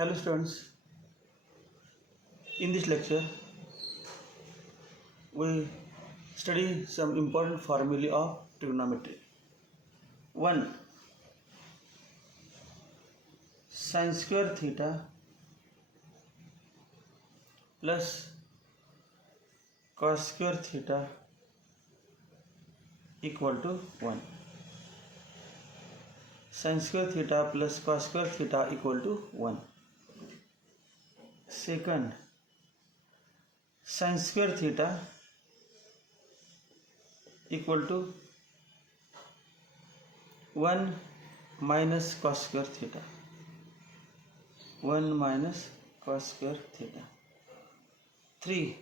Hello students, in this lecture we study some important formulae of trigonometry. 1. Sin square theta plus cos square theta equal to 1. Sin square theta plus cos square theta equal to 1. Second, sin square theta equal to 1 minus cos square theta. 1 minus cos square theta. 3.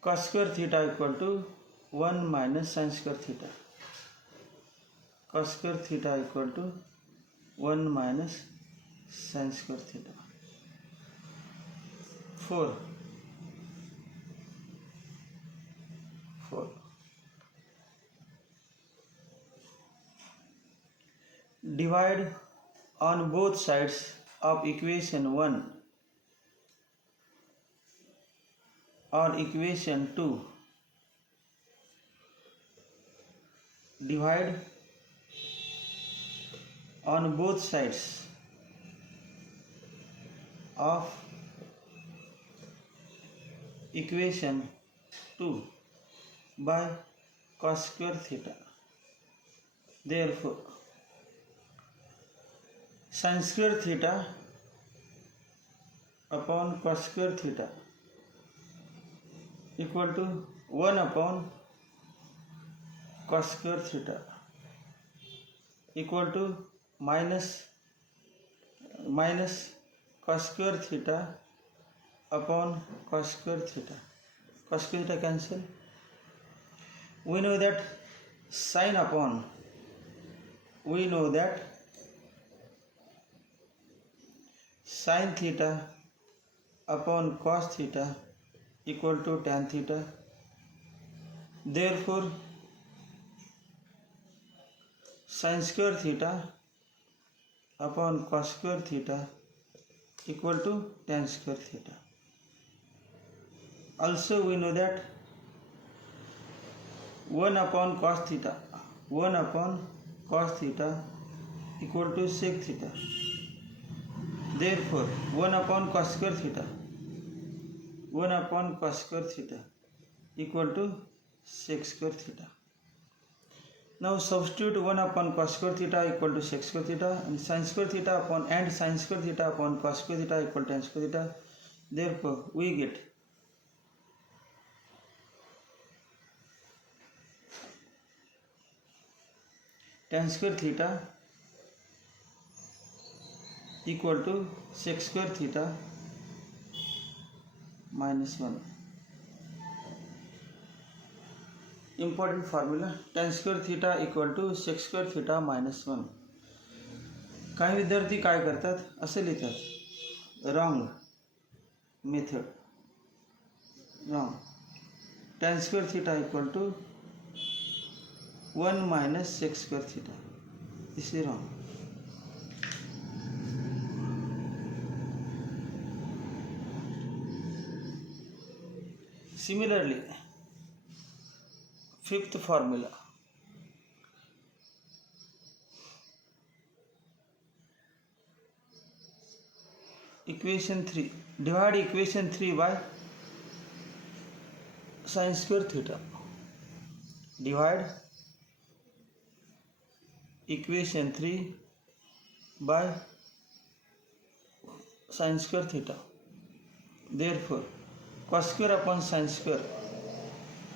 Cos square theta equal to 1 minus sin square theta. Cos square theta equal to 1 minus sin square theta. 4. Divide on both sides of equation 1 or equation 2. Divide on both sides of equation 2 by cos square theta. Therefore, sin square theta upon cos square theta equal to 1 upon cos square theta equal to minus cos square theta upon cos square theta. Cos square theta cancel. We know that sin theta upon cos theta equal to tan theta. Therefore, sin square theta upon cos square theta equal to tan square theta. Also, we know that 1 upon cos theta equal to sec theta. Therefore, 1 upon cos square theta equal to sec square theta. Now substitute 1 upon cos square theta equal to sec square theta and sin square theta upon cos square theta equal to tan square theta. Therefore, we get tan square theta equal to sec square theta minus 1. Important formula, tan square theta equal to sec square theta minus 1. काही विद्यार्थी काय करतात असे लिहितात, wrong method, wrong. tan square theta equal to 1 minus sec square theta. This is wrong. Similarly, fifth formula, equation 3. Divide equation 3 by sin square theta. Divide equation 3 by sin square theta. Therefore, cos square upon sin square,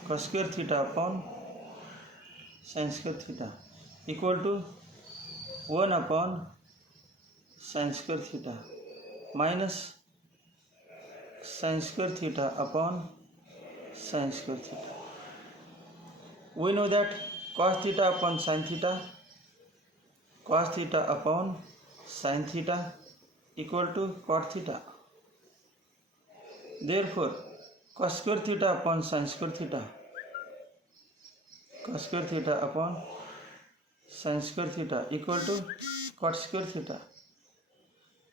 cos square theta upon sin square theta equal to 1 upon sin square theta minus sin square theta upon sin square theta. We know that cos theta upon sin theta, cos theta upon sin theta equal to cot theta. Therefore, cos square theta upon sin square theta, cos square theta upon sin square theta equal to cot square theta.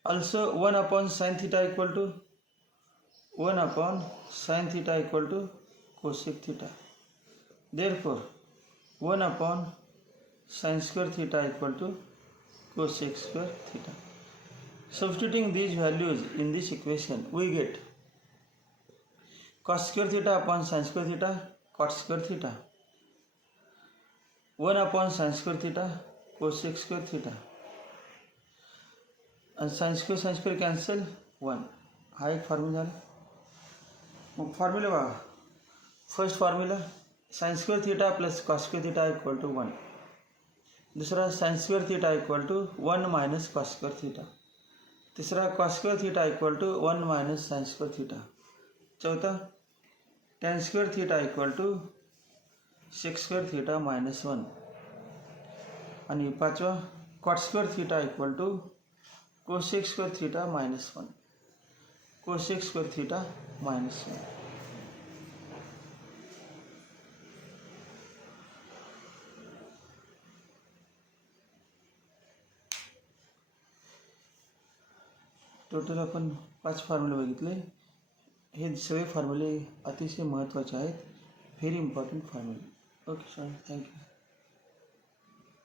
Also 1 upon sin theta equal to 1 upon sin theta equal to cosec theta. Therefore 1 upon sin square theta equal to cosec square theta. Substituting these values in this equation, we get cos square theta upon sin square theta, cot square theta. 1 upon sin square theta, cosec square theta. And sin square cancel 1. हा एक formula झाला. मग formula बघा. First formula sin square theta plus cos square theta equal to 1. दूसरा sin square theta equal to 1 minus cos square theta. तीसरा cos square theta equal to 1 minus sin square theta. चौथा tan square theta equal to sec square theta minus 1. आणि पाचवा cot square theta equal to cosec square theta minus 1. cosec square theta minus 1. Total आपण 5 फॉर्म्युले बघितले. हे सगळे फॉर्म्युले अतिशय महत्त्वाचे आहेत. Very important फॉर्म्युले. Okay sir, thank you.